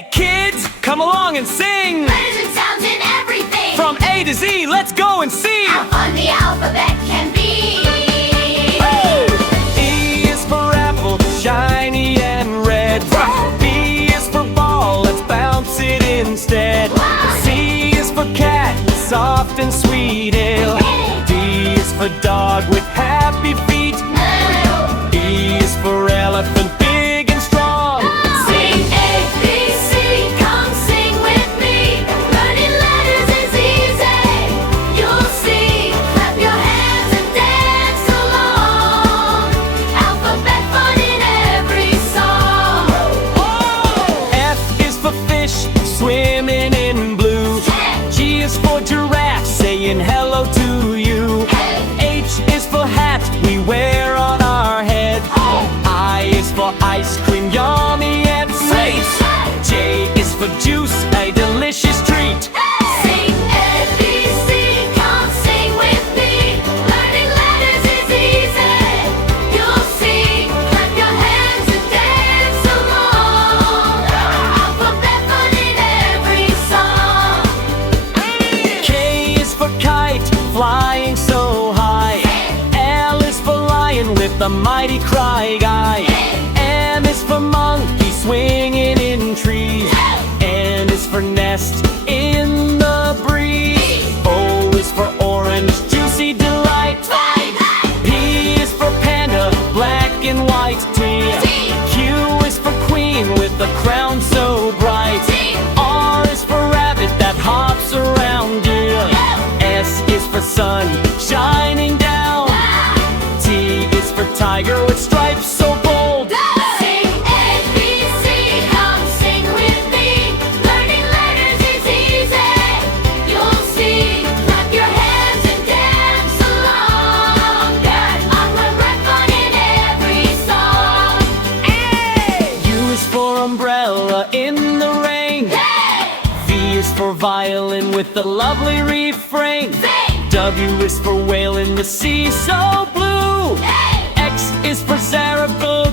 Hey kids, come along and sing. Letters and sounds in everything. From A to Z, let's go and see how fun the alphabet can be. E is for apple, shiny and red. B is for ball, let's bounce it instead. C is for cat, soft and sweet ale. D is for dog with happy feet. E is for elephant, big and strong. Sing A, B, C, come sing with me. Learning letters is easy. You'll see, clap your hands and dance along. Alphabet fun in every song. F is for fish, swimming in blue. G is for giraffe, saying hello to you. H is for hat, we wear on our head. I is for ice cream, yummy and sweet. J is for juice, a delicious treat. Sing A, B, C, come sing with me. Learning letters is easy. You'll see, clap your hands and dance along. Alphabet fun in every song. K is for kite, flying so high. L is for lion with the mighty cry guy. M is for monkey, swinging in trees. N is for nest, in the breeze. O is for orange, juicy delight. P is for panda, black and white tea. Q is for queen with the crown so bright. R is for rabbit that hops around you. S is for sun, shining down. T is for tiger with stripes so bold. Sing A, B, C, come sing with me. Learning letters is easy. You'll see, clap your hands and dance along. There's alphabet fun in every song. U is for umbrella in the rain. V is for violin with the lovely refrain. W is for whale in the sea so blue. X is for Zarabelle,